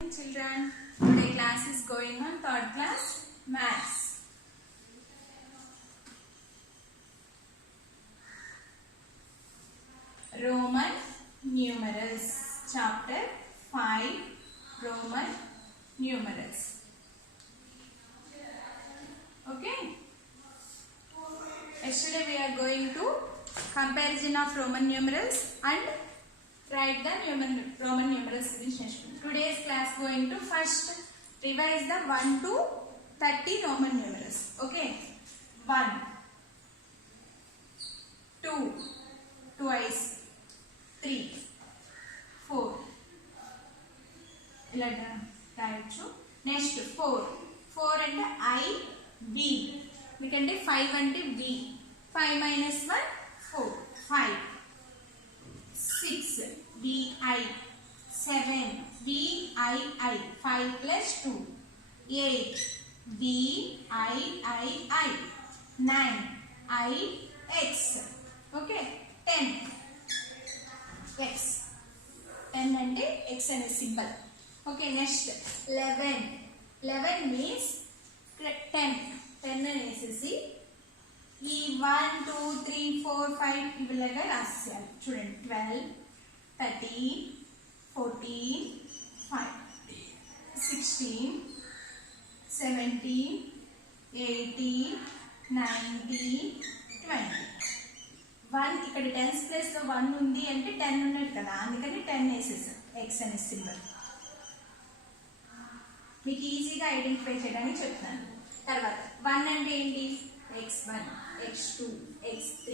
Children, today class is going on third class maths. Roman numerals, chapter 5, Roman numerals. Okay. Yesterday we are going to comparison of Roman numerals and write the Roman numerals. Today's class going to first revise the 1 to 30 Roman numerals. Okay. 1, 2, twice, 3, 4. Next 4. 4 and I, B. We can do 5 and B. 5 minus 1, 4. 5. 6. B-I. 7. B-I-I. 5 plus 2. 8. B-I-I-I. 9. I-X. Okay. 10. X. 10 and X and a symbol. Okay. Next. 11. 11 means 10. 10 and SSC. E 1, 2, 3, 4, 5 ఇలాగా రాసేయాలి చూడండి 12, 13, 14, 16, 17, 18, 19, 20. 1 ఇక్కడ tens place లో 1 ఉంది అంటే 10 ఉన్నట్టు కదా, అందుకని 10 వేసేసాం ఎక్స్ అనే సింబల్. మీకు ఈజీగా ఐడెంటిఫై చేయడానికి చెప్తాను. తర్వాత 1 అంటే ఏంటి? x1, x2, x3,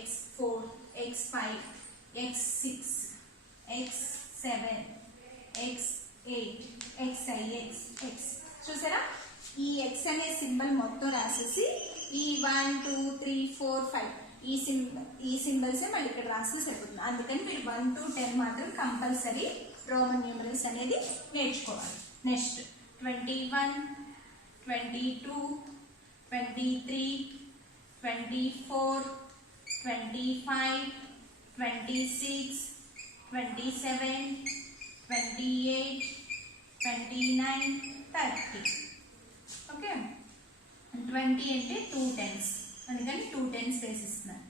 x4, x5, x6, x7, x8, xix, x. చూసారా? ఈ x అనే సింబల్ మొత్తం రాసేసి ఈ 1, 2, 3, 4, 5 ఈ సింబల్స్ మళ్ళీ ఇక్కడ రాస్తే సరిపోతుంది. అందుకని మీరు 1 to 10 మాత్రం కంపల్సరీ రోమన్ న్యూమరల్స్ అనేది నేర్చుకోవాలి. నెక్స్ట్ 21, 22, 23, 24, 25, 26, 27, 28, 29, 30. Okay. 20 అంటే 2 tens. అందుకని 2 tens వేసిస్తున్నాను.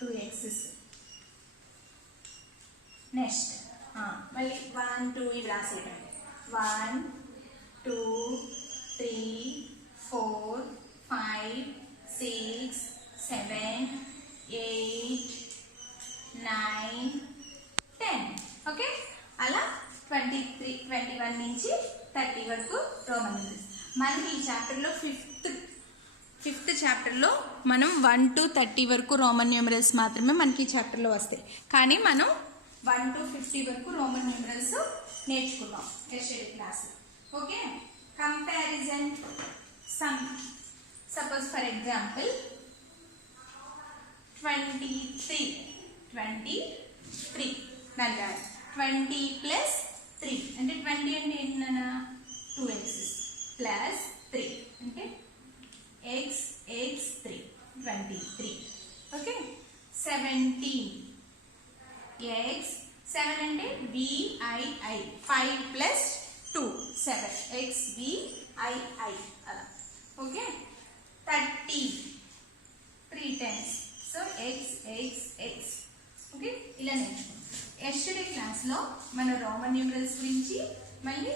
Two x's. నెక్స్ట్ మళ్ళీ 1, 2 ఇవి రాసేయండి. 1, 2, 3, 4, 5, 6, 7, 8, 9, 10. ఓకే, అలా 23, 21 నుంచి 30 వరకు రోమన్ న్యూమరల్స్. మనకి ఈ చాప్టర్లో ఫిఫ్త్ చాప్టర్లో మనం 1 to 30 వరకు రోమన్ న్యూమరల్స్ మాత్రమే మనకి ఈ చాప్టర్లో వస్తాయి. కానీ మనం 1 to 50 వరకు రోమన్ న్యూమరల్స్ నేర్చుకున్నాం yesterday class. Okay, comparison some. Suppose for example 23 నన్ను 20 plus 3 అంటే 20 అంటే ఏంటన్నా 2x ప్లస్ 3 అంటే x3 23. ఓకే, 17 x 7 అంటే BII 5 plus 2 7 XBII అలా. Okay, 30 3 times so x. Okay, ఇలా నేర్చుకుంటాం. యెస్టర్డే క్లాస్లో మన రోమన్ న్యూమరల్స్ గురించి మళ్ళీ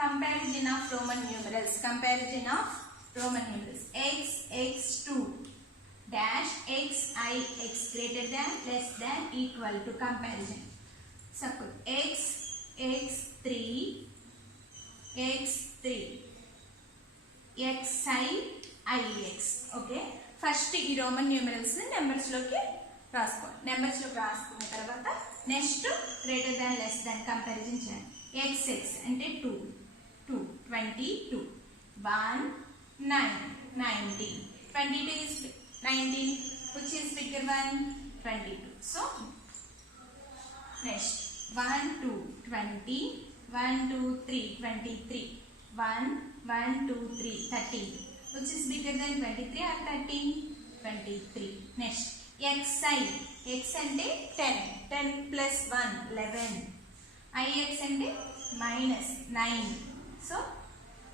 comparison of Roman numerals x2 dash xi x greater than less than equal to comparison. Suppose x3 xi ix. Okay, first ఈ Roman numerals numbers లోకి రాసుకున్న తర్వాత next greater than less than comparison చేయాలి. xx అంటే 2 22 1 9 19 22 is 19 which is bigger one 22. So next 1 2 20 1 2 3 23 1 1 2 3 13 which is bigger than 23 or 13 23. Next xi x అంటే 10, 10 plus 1 11, ix అంటే minus 9. So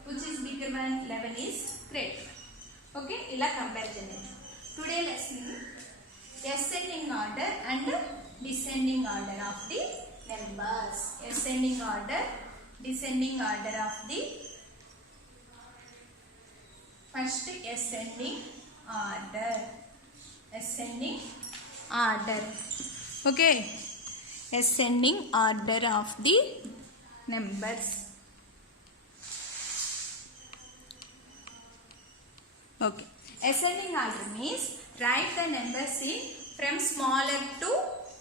which is bigger one? 11 is greater. Okay, ఇలా comparison. Today lesson ascending order and descending order of the numbers. Ascending order, descending order of the first ascending order. Ascending order. Okay, ascending order of the numbers. Okay, ascending order means write the numbers in from smaller to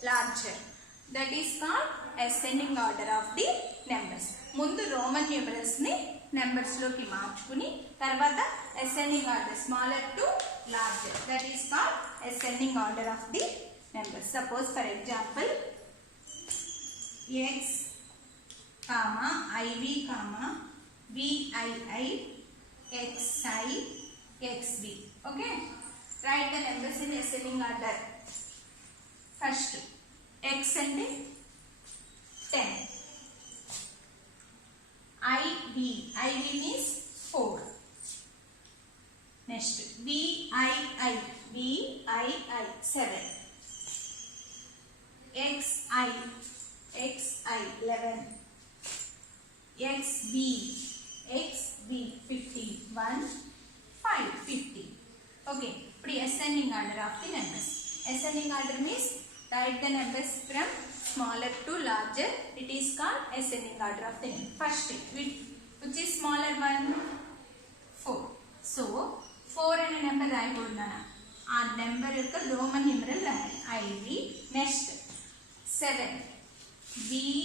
larger. That is called ascending order of the numbers. ముందు Roman numerals ని numbers లోకి మార్చుకుని తర్వాత ascending order smaller to larger. That is called ascending order of the numbers. Suppose for example x, iv, vii, xi, xv. Okay, write the numbers in ascending order. First x అంటే 10, iv means 4. Next vii 7, xi 11, xv 15, 1 5 50. Okay, ఇప్పుడు ascending order of the numbers. Ascending order means write the numbers from smaller to larger. It is called ascending order of the number. First which is smaller one? 4. So 4 అనే number రాయకూడదు, ఆ number యొక్క Roman numeral రాయాలి iv. Next 7 vii,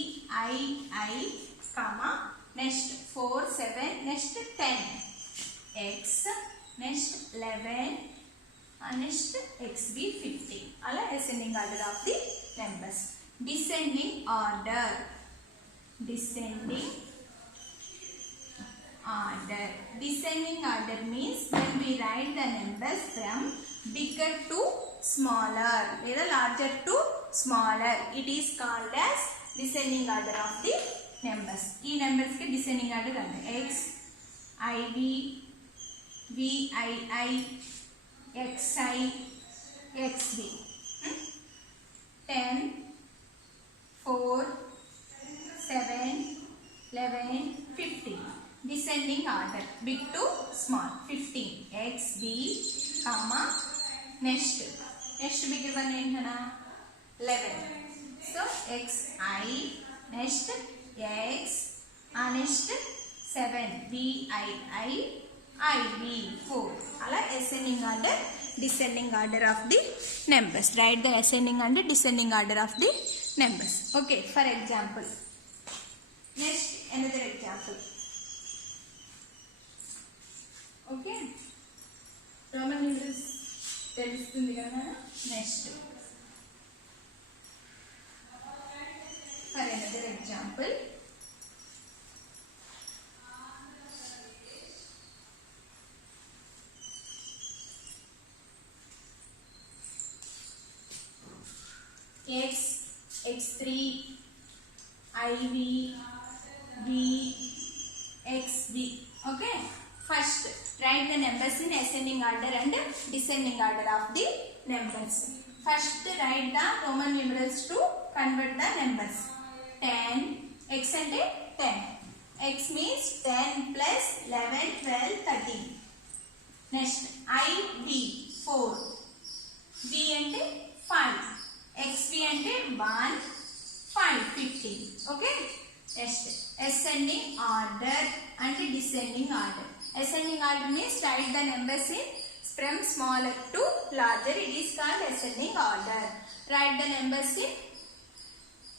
next 4 7, next 10 x, next 11, next xv 50. అలా ascending order of the numbers. Descending order. Descending order. Descending order means when we write the numbers from bigger to smaller లేదా larger to smaller, it is called as descending order of the numbers. ఈ numbers కి descending order అంటే x, iv, vii, xi, xv. 10, 4, 7, 11, 50. Descending order, big to small. 15 xv, next bigger one ఏంటనా 11. So xi, next x, next 7 vii, iv 4. అలా ascending order, descending order of the numbers. Write the ascending and descending order of the numbers. Okay, for example, next another example. Okay, Roman numerals తెలుస్తుంది కదా. Next for another example, x, x3, iv, v, xv. Okay, first write the numbers in ascending order and descending order of the numbers. First write the Roman numerals to convert the numbers. 10, x అంటే 10, x means 10 plus 11, 12, 13. Next iv 4, v అంటే 5, xv అంటే 1, 5, 15. Okay, next ascending order and descending order. Ascending order means write the numbers in from smaller to larger. It is called ascending order. Write the numbers in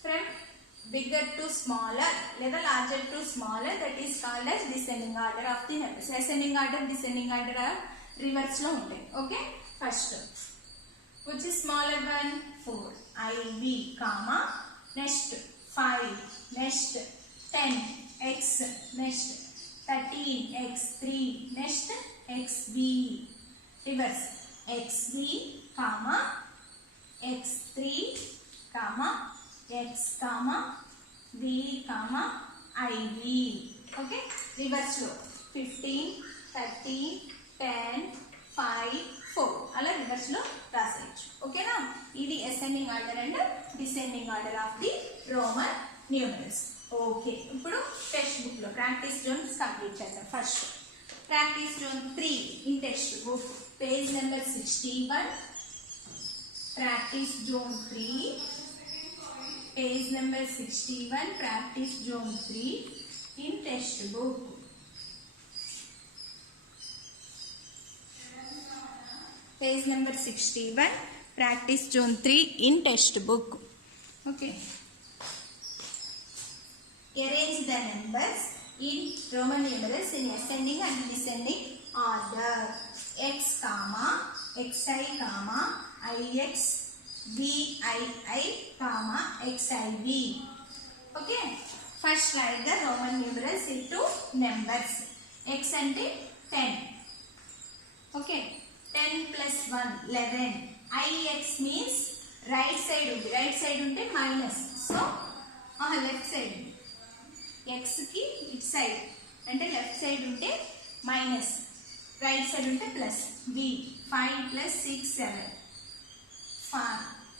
from bigger to smaller లేదా larger to smaller. That is called as descending order of the numbers. Ascending order, descending order reverse లో ఉంటాయి. Okay, first which is smaller one? 4 iv, next 5, next 10 x, next 13 x3, next xv, reverse xv, x3 x v iv. Okay, reverse లో 15 30 10 5 4 అలా reverse లో రాసేయచ్చు. ఓకేనా, ఇది ascending order and descending order of the Roman numerals. Okay, ఇప్పుడు text book లో practice Jones complete చేద్దాం. First practice zone 3 in text book page number 61. Practice zone 3 page number 61. Practice zone 3 in text book. Page number 61. Practice zone 3 in text book. Okay, arrange the numbers in Roman numerals in ascending and descending order. X, xi, ix, vii, xiv. Okay, first write the Roman numerals into numbers. X ante 10. Okay, 10 plus 1 11. Ix means right side unte minus, so left side. X की it side అంటే left side ఉంటే minus, right side ఉంటే plus. b 5 plus 6 7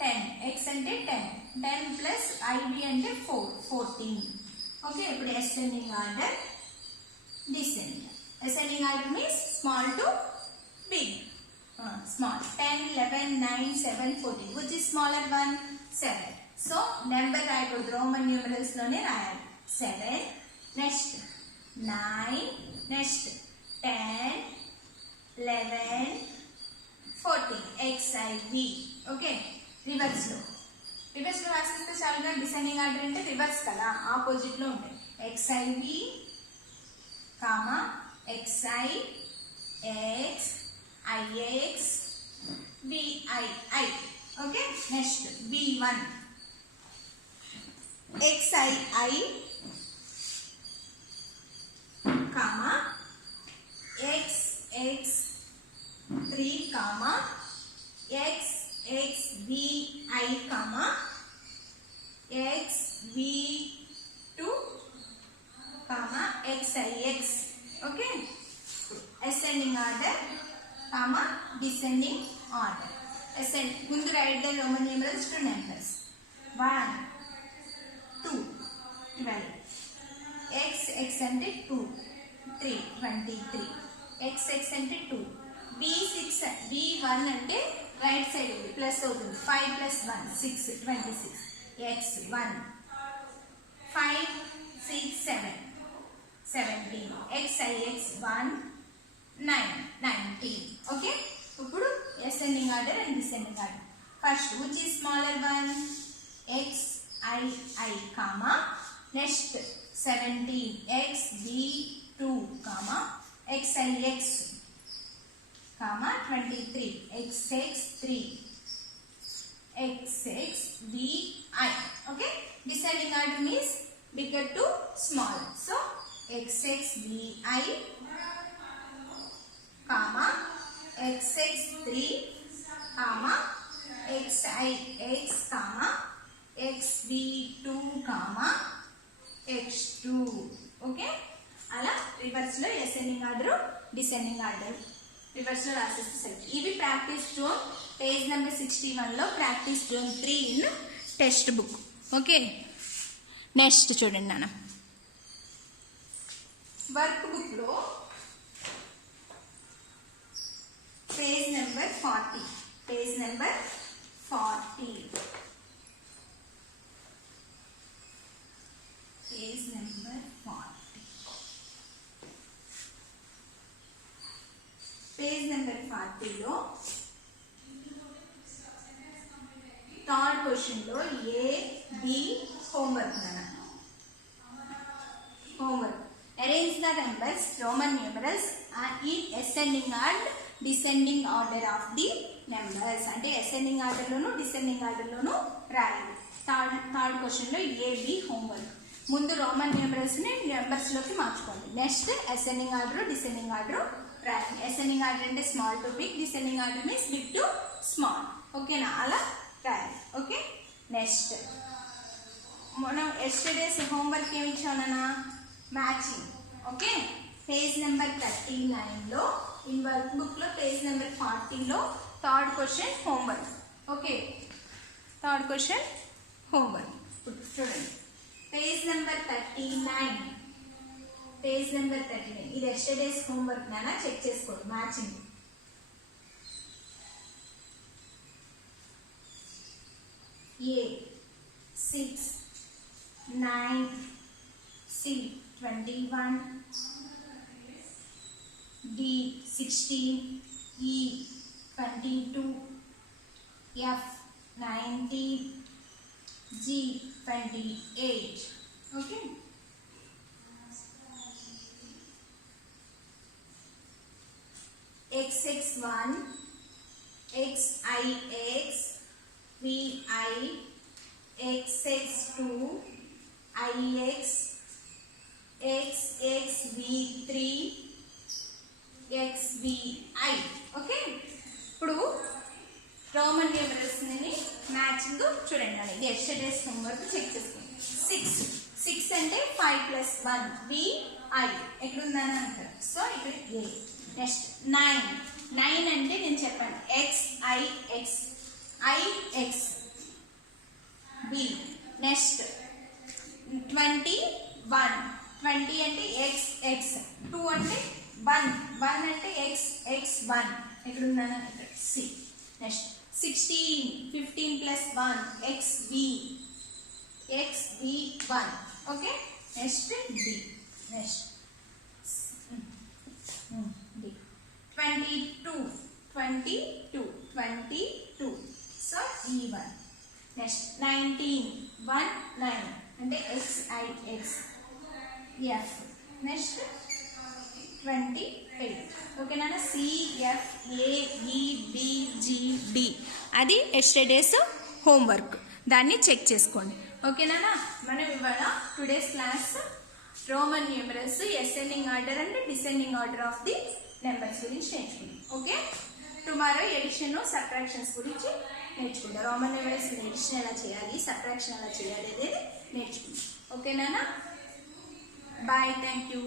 10. x అంటే 10 10 plus ib అంటే 4 14. Okay, ఇప్పుడు ascending order descending. ascending order means small to big. Small 10 11 9 7 14. which is smaller one? 7. so number రాయకూడదు, Roman numerals లోనే రాయాలి. 7, next 9, next 10, 11, 14. xiv. Okay, reverse లో రాసిస్తే చాలుగా. Descending order అంటే reverse కదా, ఆపోజిట్ లో ఉంటాయి. xiv, xi, x, ix, vii. Okay, next b1 xii, x3 xxvi, xv2 xix. Okay, ascending order descending order. ముందు right the Roman numerals to numbers. 1 2 12. x అంటే 2 3 23. x అంటే 2. b1 అంటే right side ఉంది, plus అవుతుంది. 5 plus 1 6 26. x1 5 6 7 17. xix 1 9 19. Okay, ఇప్పుడు ascending order and descending order. First, which is smaller one? xii, next 17 xv2, xix, 23 xx3 xxvi. Okay, descending order means bigger to small. So xxvi, xx3, xix, xv2, x2. Okay, అలా reverse లో ascending order descending order reverse లో రాసేస్తే సరే. ఇవి practice zone page number 61 లో practice zone 3 in text book. Okay, next చూడండి నాన్న, work book లో page number 40. Page number 40. Page number 40. Page number 40లో థర్డ్ క్వశ్చన్ లో ఏ బి హోంవర్క్ నాన్న. Homework, arrange the numbers Roman numerals in ascending and descending order of the numbers. అంటే ascending order లోను descending order లోను రాయాలి. Third question లో A B homework. ముందు Roman numerals ని నెంబర్స్ లోకి మార్చుకోండి. Next ascending order descending order రాయాలి. ascending order అంటే small to big, descending order means big to small. ఓకేనా, అలా రాయాలి. ఓకే, నెక్స్ట్ మనం ఎస్టర్డేస్ హోంవర్క్ ఏమి ఇచ్చామన్నా మ్యాచింగ్. ఓకే, పేజ్ నెంబర్ 39లో ఇన్ వర్క్ బుక్ లో పేజ్ నెంబర్ 40లో third question homework. Okay, third question homework. చూడండి పేజ్ నెంబర్ 39, పేజ్ నెంబర్ 39 ఇది ఎస్టర్డేస్ హోంవర్క్ నానా చెక్ చేసుకోండి matching. A 6, 9, C 21, D 16, E 22, F 19, G 28. Okay. XX1, XIX, VI, XX2, IX, XXV3, XVI. Okay, ఇప్పుడు Roman numerals ని matching చూడండి. ఇది yesterday's homework check చేసుకోండి. 6 అంటే 5 + 1 VI ఎక్కడుందని అంటారు. సో ఇక్కడ A. నెక్స్ట్ 9 అంటే నేను చెప్పాను XIX, IX B. నెక్స్ట్ 21 20 అంటే XX 2 అంటే 1 అంటే XX1 ఎక్కడుందని ఇక్కడ C. Next 16 15 + 1 XV1. Okay, next D. Next D 22 so E1. Next 19 అంటే XIX F. నెక్స్ట్ 28. ఓకేనా, CFAEBGD అది ఎస్టర్డేస్ హోంవర్క్, దాన్ని చెక్ చేసుకోండి. ఓకేనా, మనం ఇవాళ today's class Roman numerals ascending order and descending order of the numbers గురించి నేర్చుకుందాం. ఓకే, టుమారో ఎడిషన్ సబ్ట్రాక్షన్స్ గురించి నేర్చుకుందాం. రోమన్ న్యూమరల్స్ ఎడిషన్ ఎలా చేయాలి, సబ్ట్రాక్షన్ ఎలా చేయాలి అనేది నేర్చుకుందాం. ఓకేనా, బాయ్, థ్యాంక్ యూ.